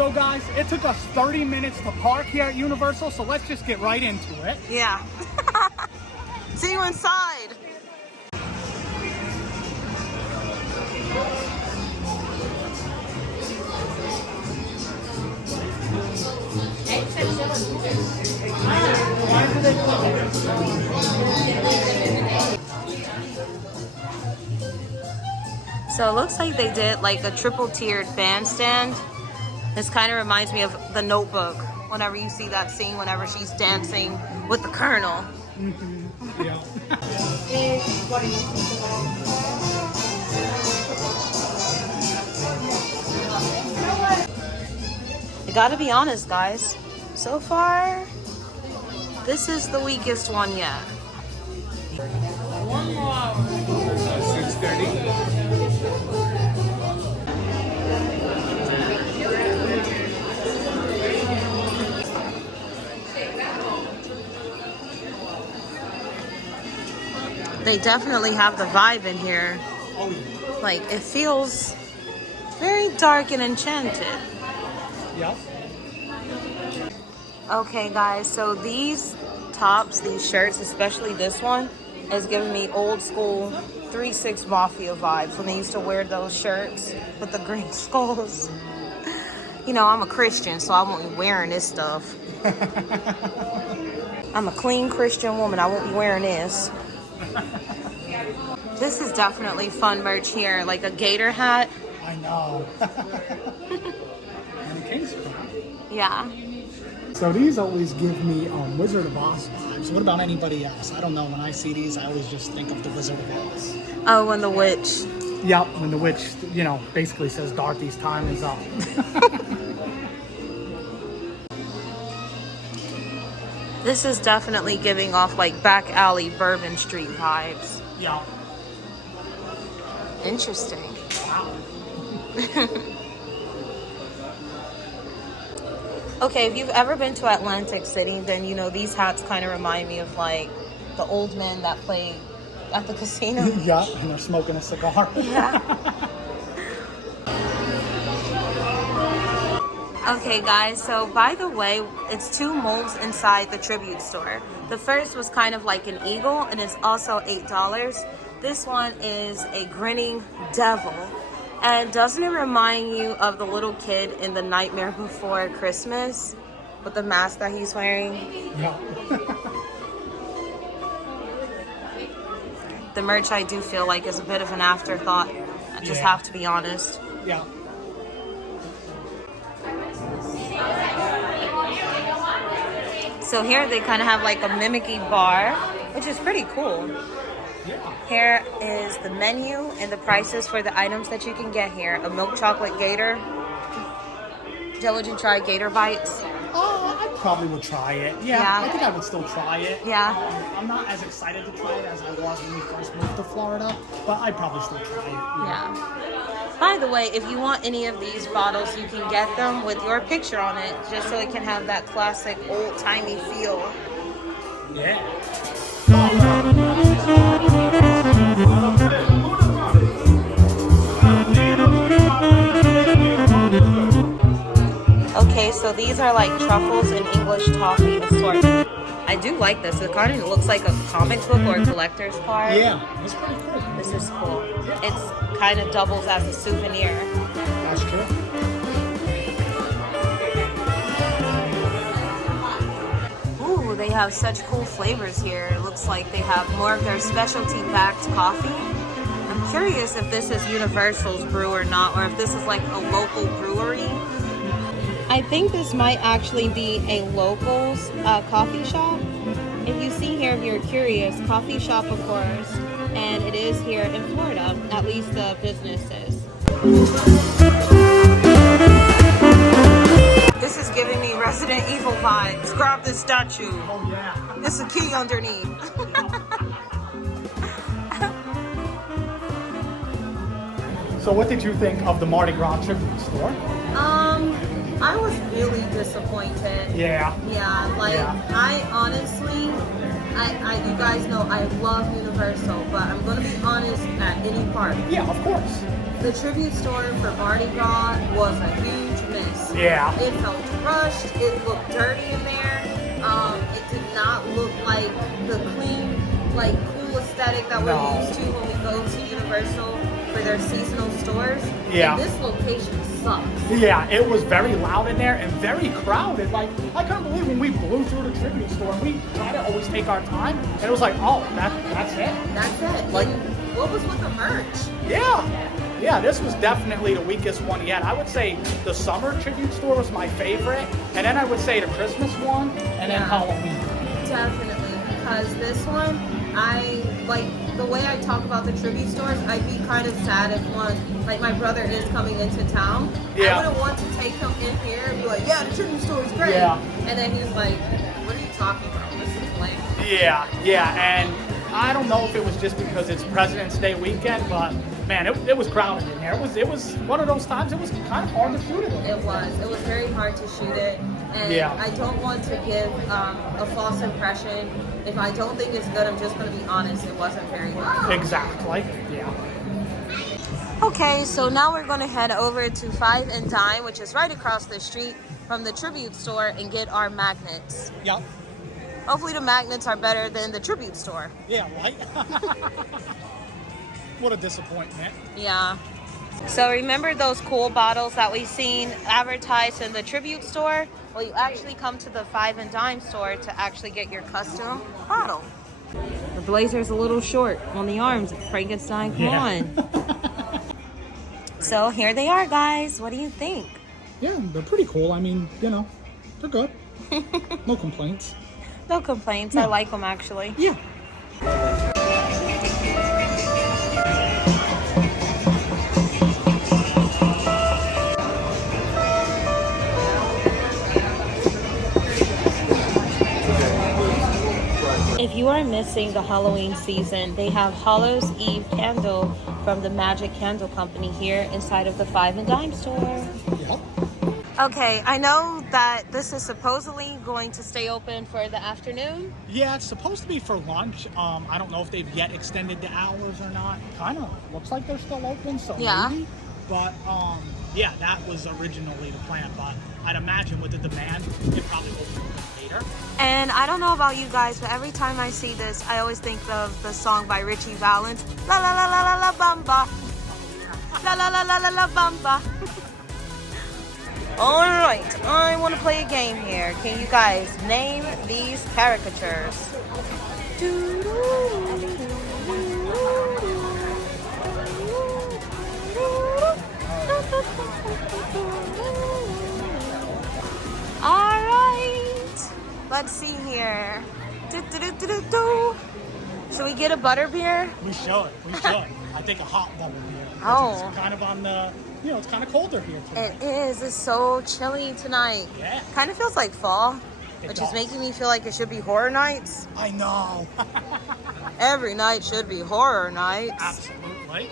So guys, it took us 30 minutes to park here at Universal, so let's just get right into it. Yeah. See you inside. So it looks like they did like a triple tiered bandstand. This kind of reminds me of The Notebook. Whenever you see that scene, whenever she's dancing with the Colonel. Mm-hmm. Yeah. I gotta be honest, guys. So far, this is the weakest one yet. 1 more hour. 6:30. They definitely have the vibe in here. Like, it feels very dark and enchanted. Yep. Okay, guys, so these tops, these shirts, especially this one, is giving me old school 3-6 Mafia vibes when they used to wear those shirts with the green skulls. You know, I'm a Christian, so I won't be wearing this stuff. I'm a clean Christian woman. I won't be wearing this. This is definitely fun merch here, like a gator hat. I know. And a king's crown. Yeah. So these always give me Wizard of Oz vibes. What about anybody else? I don't know. When I see these, I always just think of the Wizard of Oz. Oh, and the witch. Yep, when the witch, you know, basically says Dorothy's time is up. This is definitely giving off like back alley Bourbon Street vibes. Yeah. Interesting. Wow. Okay, if you've ever been to Atlantic City, then you know these hats kind of remind me of like the old men that play at the casino. Yeah, and they're smoking a cigar. Yeah. Okay, guys, so by the way, it's 2 molds inside the tribute store. The first was kind of like an eagle, and it's also $8. This one is a grinning devil. And doesn't it remind you of the little kid in The Nightmare Before Christmas with the mask that he's wearing? Yeah. The merch, I do feel like, is a bit of an afterthought. I just have to be honest. Yeah. So here they kind of have like a mimicky bar, which is pretty cool. Yeah. Here is the menu and the prices for the items that you can get here. A milk chocolate gator. Joe, would you try gator bites? I probably would try it. Yeah, I think I would still try it. Yeah. I'm not as excited to try it as I was when we first moved to Florida, but I'd probably still try it. Yeah. By the way, if you want any of these bottles, you can get them with your picture on it, just so it can have that classic old-timey feel. Yeah. Okay, so these are like truffles and English toffee assortment. I do like this. It kind of looks like a comic book or a collector's card. Yeah, it's pretty cool. This is cool. It's kind of doubles as a souvenir. That's true. Ooh, they have such cool flavors here. It looks like they have more of their specialty backed coffee. I'm curious if this is Universal's brew or not, or if this is like a local brewery. I think this might actually be a local's coffee shop. If you see here, if you're curious, coffee shop of course, and it is here in Florida, at least the business is. This is giving me Resident Evil vibes. Grab this statue. Oh yeah. There's a key underneath. So what did you think of the Mardi Gras Tribute Store? I was really disappointed. Yeah. Yeah, like I honestly, you guys know I love Universal, but I'm gonna be honest, at any park. Yeah, of course. The tribute store for Mardi Gras was a huge miss. Yeah. It felt rushed. It looked dirty in there. It did not look like the clean, like cool aesthetic that we're used to when we go to Universal for their seasonal stores. Yeah. And this location sucks. Yeah, it was very loud in there and very crowded. Like, I couldn't believe when we blew through the tribute store and we try to always take our time. And it was like, oh, that's it? That's it. Like, and what was with the merch? Yeah. Yeah, this was definitely the weakest one yet. I would say the summer tribute store was my favorite. And then I would say the Christmas one and then Halloween. Definitely, because this one, I like the way I talk about the tribute stores. I'd be kind of sad if one, like my brother is coming into town. Yeah. I wouldn't want to take him in here and be like, yeah, the tribute store is great. Yeah. And then he's like, what are you talking about? This is lame. Yeah, and I don't know if it was just because it's President's Day weekend, but man, it was crowded in there. It was one of those times. It was kind of hard to shoot it. It was very hard to shoot it, and I don't want to give a false impression. If I don't think it's good, I'm just going to be honest. It wasn't very good. Exactly. Yeah. Okay, so now we're going to head over to Five and Dime, which is right across the street from the tribute store, and get our magnets. Yep. Hopefully the magnets are better than the tribute store. Yeah, right? What a disappointment. Yeah. So remember those cool bottles that we've seen advertised in the tribute store? Well, you actually come to the Five and Dime store to actually get your custom bottle. The blazer's a little short on the arms. Frankenstein, come on. So here they are, guys. What do you think? Yeah, they're pretty cool. I mean, you know, they're good. No complaints. No complaints. No. I like them, actually. Yeah. If you are missing the Halloween season, they have Hallows Eve candle from the Magic Candle Company here inside of the Five and Dime store. Yep. Okay, I know that this is supposedly going to stay open for the afternoon. Yeah, it's supposed to be for lunch. I don't know if they've yet extended the hours or not. Kind of looks like they're still open, so maybe. But yeah, that was originally the plan. But I'd imagine with the demand, it probably will be later. And I don't know about you guys, but every time I see this, I always think of the song by Richie Valens. La la la la la la bamba. La la la la la la bamba. All right, I want to play a game here. Can you guys name these caricatures? All right, let's see here. Should we get a butterbeer? We should. I think a hot bubble beer. Oh. It's kind of on the, you know, it's kind of colder here today. It is. It's so chilly tonight. Yeah. Kind of feels like fall, which does. is making me feel like it should be horror nights. I know. Every night should be horror nights. Absolutely.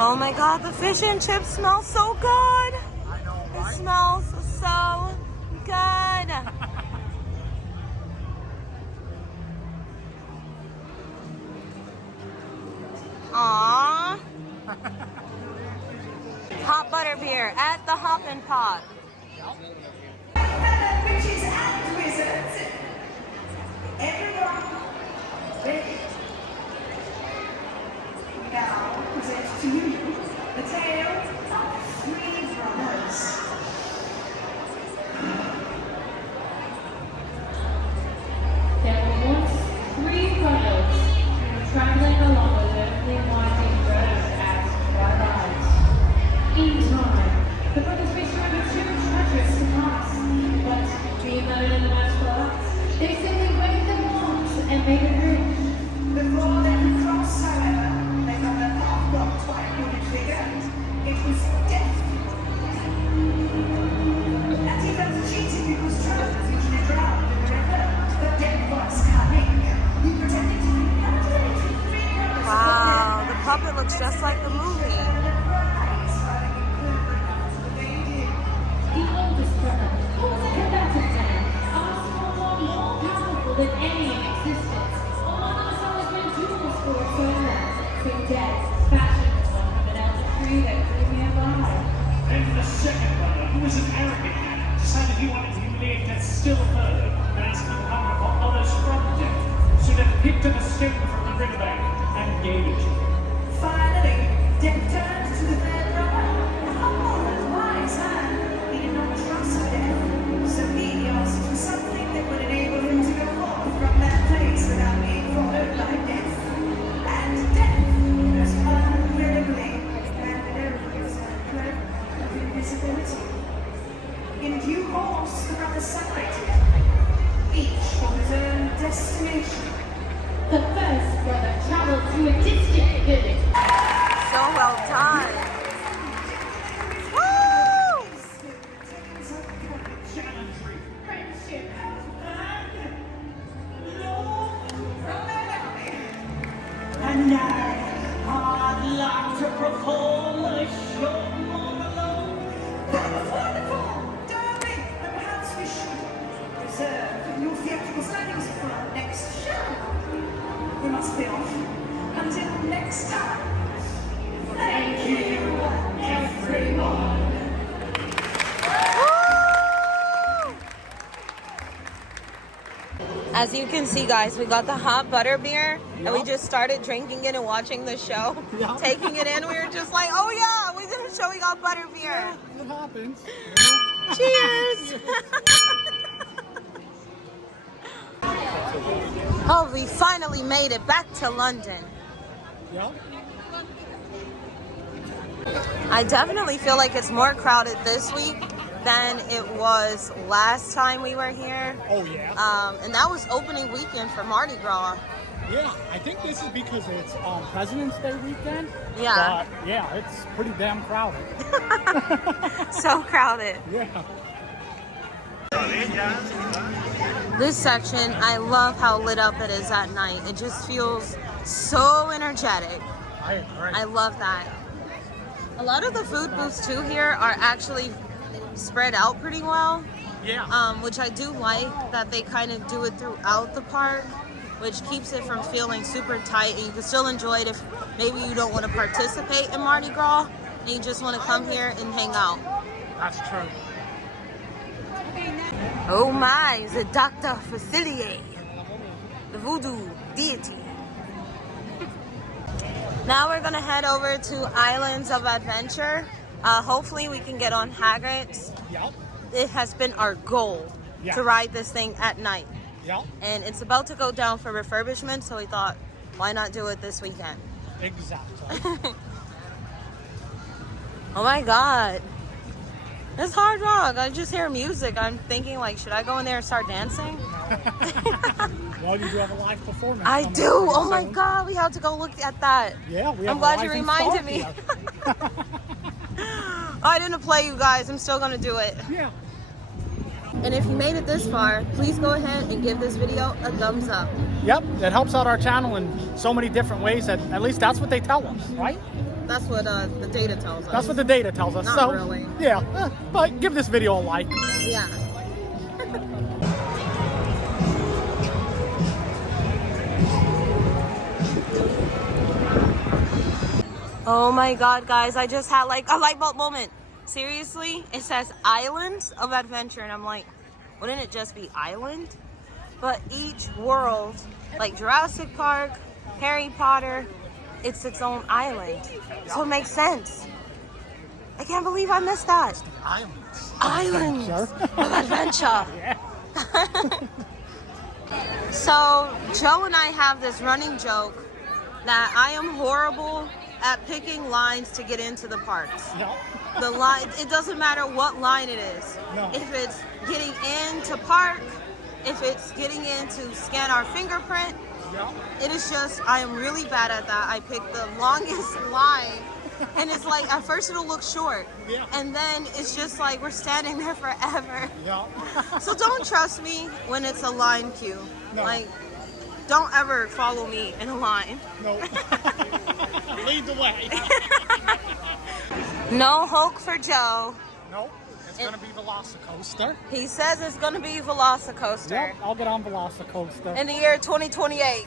Oh my God, the fish and chips smell so good. I know, right? It smells so good. Aww. Hot butterbeer at the Hoppin' Pot. Witches and wizards. Everyone ready? Now present to you the tale of three brothers. There were once three brothers traveling along a lonely winding road at twilight. In time, the brothers returned two treasures to pass, but dreamer and the matchbox, they simply waved them once and made a bridge. Before they could cross, however, they found a half-blocked twine-hooded figure. It was death. was an arrogant cat, decided he wanted to humiliate death still further and asked the power of others from death. So Death picked up a stone from the riverbank and gave it to him. Finally, Death turned to the fair brother. A humble and wise man. He did not trust Death, so he asked for something that would enable him to go forth from that place without being followed by Death. And Death was unwillingly handed over his cloak of invisibility. In due course, the brothers separated, each for his own destination. The first brother traveled to a distant village. So well done. Woo! Friendship And I'd like to perform a short monologue. That was wonderful! Darling, and perhaps we should reserve your theatrical standings for our next show. We must be off. Until next time. Thank you, everyone. As you can see, guys, we got the hot butter beer, and we just started drinking it and watching the show, taking it in. We were just like, oh yeah, we did a show, we got butter beer. It happens. Cheers! Oh, we finally made it back to London. Yep. I definitely feel like it's more crowded this week than it was last time we were here. Oh yeah. And that was opening weekend for Mardi Gras. Yeah, I think this is because it's President's Day weekend. Yeah. But yeah, it's pretty damn crowded. So crowded. Yeah. This section, I love how lit up it is at night. It just feels so energetic. I agree. I love that. A lot of the food booths too here are actually spread out pretty well. Yeah. Which I do like that they kind of do it throughout the park, which keeps it from feeling super tight, and you can still enjoy it if maybe you don't want to participate in Mardi Gras and you just want to come here and hang out. That's true. Oh my, the Dr. Facilier, the voodoo deity. Now we're gonna head over to Islands of Adventure. Hopefully we can get on Hagrid's. Yep. It has been our goal to ride this thing at night. Yep. And it's about to go down for refurbishment, so we thought, why not do it this weekend? Exactly. Oh my God. It's hard rock. I just hear music. I'm thinking, like, should I go in there and start dancing? Well, you do have a live performance. I coming do. up Oh my soon. God. We have to go look at that. Yeah, we have I'm glad a you rising reminded star me. here. I didn't play you guys. I'm still going to do it. Yeah. And if you made it this far, please go ahead and give this video a thumbs up. Yep, it helps out our channel in so many different ways. At least that's what they tell us, right? That's what the data tells us. That's what the data tells us. Not so, really. Yeah, but give this video a like. Yeah. Oh my God, guys, I just had like a light bulb moment. Seriously, it says Islands of Adventure, and I'm like, wouldn't it just be island? But each world, like Jurassic Park, Harry Potter, it's its own island. So it makes sense. I can't believe I missed that. Islands. Islands of Adventure. So Joe and I have this running joke that I am horrible at picking lines to get into the parks. Yep. The line, it doesn't matter what line it is. No. If it's getting into park, if it's getting in to scan our fingerprint, Yep. it is just, I am really bad at that. I pick the longest line, and it's like, at first it'll look short, Yeah. and then it's just like, we're standing there forever. Yep. So don't trust me when it's a line queue. No. Like, don't ever follow me in a line. No. Lead the way. No Hulk for Joe. Nope. It's gonna be Velocicoaster. He says it's gonna be Velocicoaster. Yep, I'll get on Velocicoaster. In the year 2028.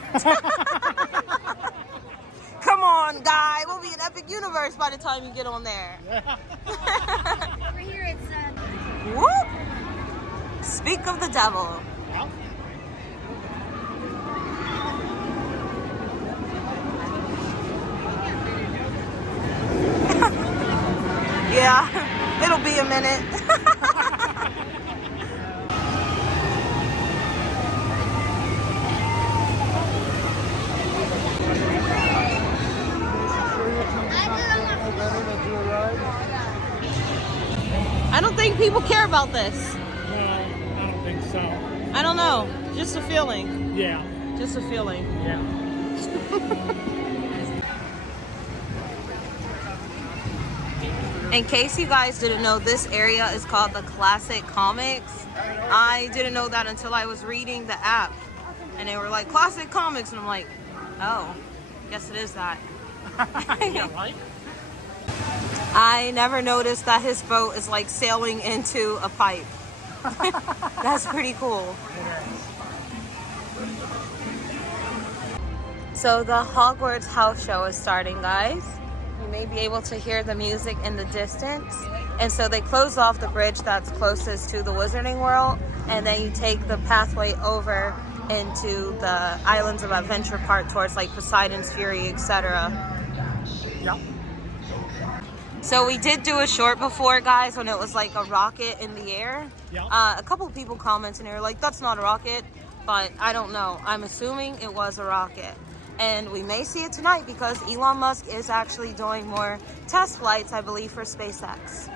Come on, guy. We'll be an epic universe by the time you get on there. Yeah. Over here it's Whoop! Speak of the devil. Yep. Yeah, it'll be a minute. I don't think people care about this. No, I don't think so. I don't know. Just a feeling. Yeah. Just a feeling. Yeah. In case you guys didn't know, this area is called the Classic Comics. I didn't know that until I was reading the app. And they were like, Classic Comics. And I'm like, oh, guess it is that. Yeah, right? I never noticed that his boat is like sailing into a pipe. That's pretty cool. So the Hogwarts house show is starting, guys. You may be able to hear the music in the distance. And so they close off the bridge that's closest to the Wizarding World, and then you take the pathway over into the Islands of Adventure part towards like Poseidon's Fury, etc. Yep. So we did do a short before, guys, when it was like a rocket in the air. Yeah. A couple of people commented and they were like, that's not a rocket, but I don't know. I'm assuming it was a rocket. And we may see it tonight because Elon Musk is actually doing more test flights, I believe, for SpaceX.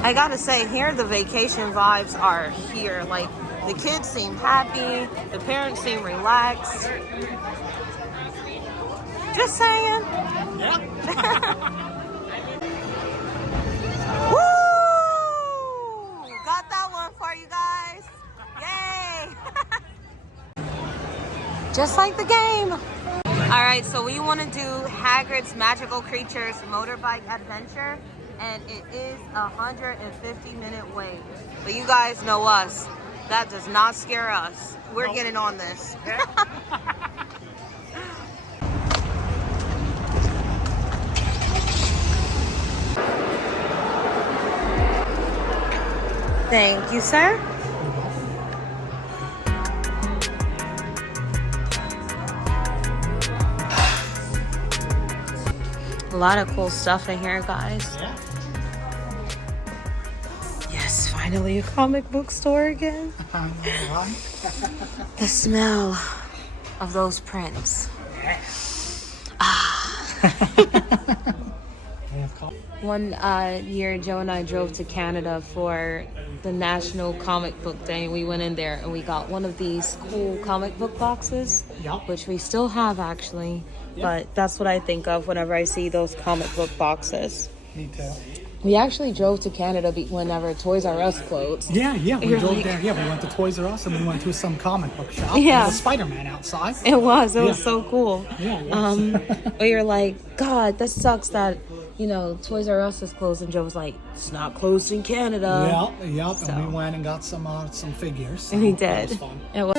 I gotta say, here the vacation vibes are here. Like, the kids seem happy, the parents seem relaxed. Just saying. Yeah. Woo! Got that one for you guys. Yay! Just like the game. All right, so we want to do Hagrid's Magical Creatures Motorbike Adventure, and it is a 150-minute wait. But you guys know us. That does not scare us. We're getting on this. Thank you, sir. A lot of cool stuff in here, guys. Yeah. Yes, finally a comic book store again. Right. The smell of those prints. One year, Joe and I drove to Canada for the National Comic Book Day. We went in there and we got one of these cool comic book boxes, Yep. which we still have actually. Yep. But that's what I think of whenever I see those comic book boxes. Me too. We actually drove to Canada whenever Toys R Us closed. Yeah, we You're drove like- there. Yeah, we went to Toys R Us and we went to some comic book shop. Yeah. There was Spider-Man outside. It was Yeah. so cool. Yeah, it was. But you're like, God, that sucks that, Toys R Us is closed. And Joe was like, it's not closed in Canada. Yep. So- And we went and got some figures. So And he that did. was fun. It was.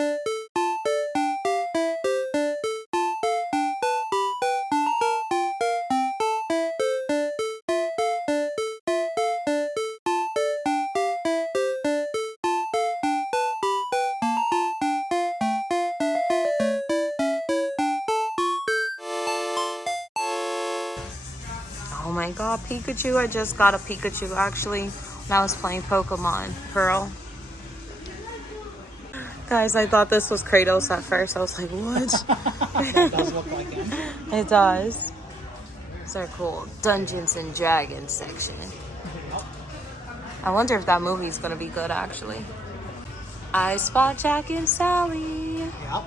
Oh my God, Pikachu. I just got a Pikachu actually when I was playing Pokemon Pearl. Guys, I thought this was Kratos at first. I was like, what? That does look like him. It does. These are cool. Dungeons and Dragons section. I wonder if that movie is going to be good actually. I spot Jack and Sally. Yep.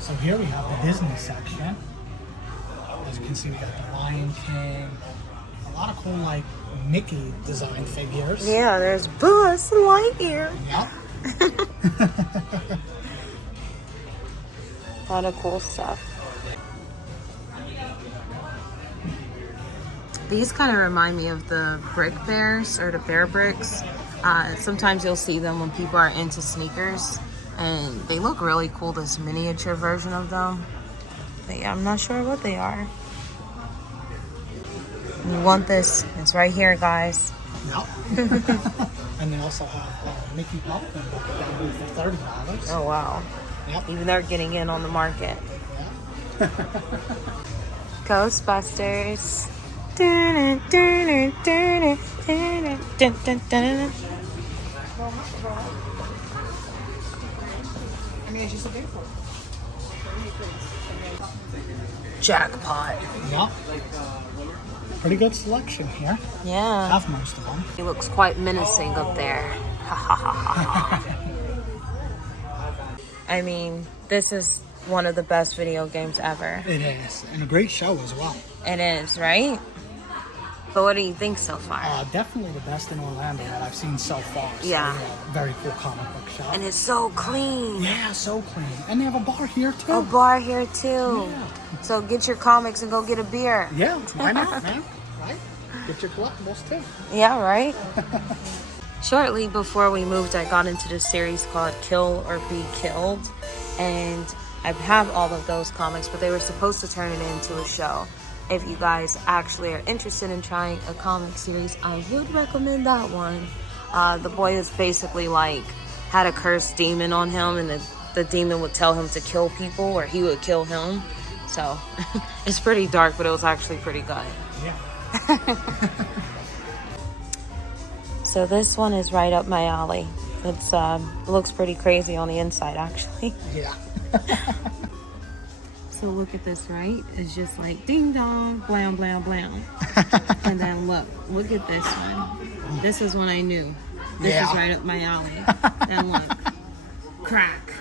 So here we have the Disney section. As you can see, we got the Lion King. A lot of cool, like, Mickey design figures. Yeah, there's Buzz Lightyear. Yep. A lot of cool stuff. These kind of remind me of the brick bears or the bear bricks. Sometimes you'll see them when people are into sneakers and they look really cool, this miniature version of them. But yeah, I'm not sure what they are. You want this? It's right here, guys. Yep. And they also have Mickey Popcorn Bucket that will be for $30. Oh, wow. Yep. Even they're getting in on the market. Yeah. Ghostbusters. Jackpot. Yep. Pretty good selection here. Yeah. Have most of them. He looks quite menacing up there. I mean, this is one of the best video games ever. It is. And a great show as well. It is, right? But what do you think so far? Definitely the best in Orlando that I've seen so far. So, Yeah. Very cool comic book shop. And it's so clean. Yeah, so clean. And they have a bar here too. A bar here too. Yeah. So get your comics and go get a beer. Yeah, why not, man? Right? Get your collectibles too. Yeah, right? Shortly before we moved, I got into this series called Kill or Be Killed. And I have all of those comics, but they were supposed to turn it into a show. If you guys actually are interested in trying a comic series, I would recommend that one. The boy is basically like had a cursed demon on him, and the demon would tell him to kill people, or he would kill him. So it's pretty dark, but it was actually pretty good. Yeah. So this one is right up my alley. It's it looks pretty crazy on the inside, actually. Yeah. So look at this, right? It's just like ding dong, blam, blam, blam. And then look at this one. This is one I knew. This is right up my alley. And look, crack.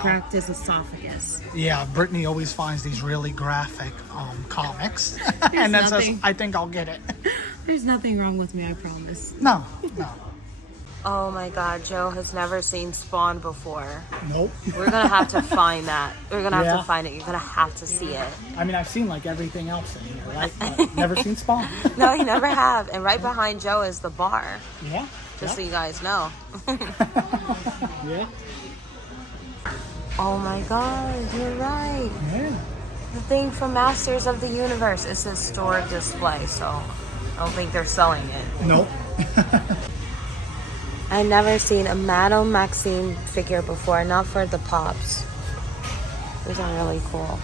Cracked his esophagus. Yeah, Brittany always finds these really graphic comics. And then says, I think I'll get it. There's nothing wrong with me, I promise. No. Oh my God, Joe has never seen Spawn before. Nope. We're gonna have to find that. We're gonna have Yeah. to find it. You're gonna have to see it. I mean, I've seen like everything else in here, right? But never seen Spawn. No, you never have. And right behind Joe is the bar. Yeah. Just so you guys know. Yeah. Oh my God, you're right. Yeah. The thing from Masters of the Universe. It says store display, so I don't think they're selling it. Nope. I've never seen a Madame Maxime figure before, not for the pops. These are really cool.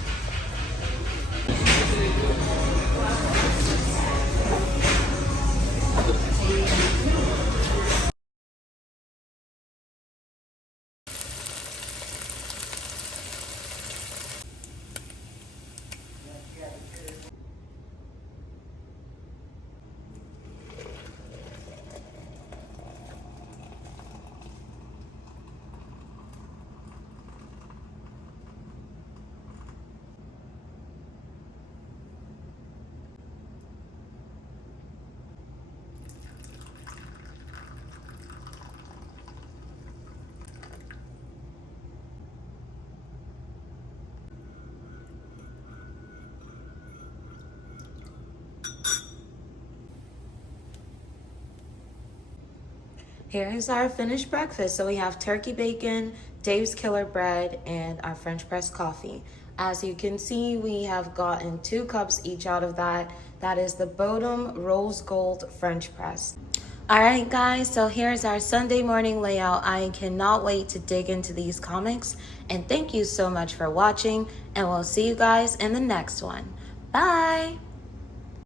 Here's our finished breakfast. So we have turkey bacon, Dave's Killer Bread, and our French press coffee. As you can see, we have gotten 2 cups each out of that. That is the Bodum Rose Gold French press. All right, guys, so here's our Sunday morning layout. I cannot wait to dig into these comics. And thank you so much for watching, and we'll see you guys in the next one. Bye.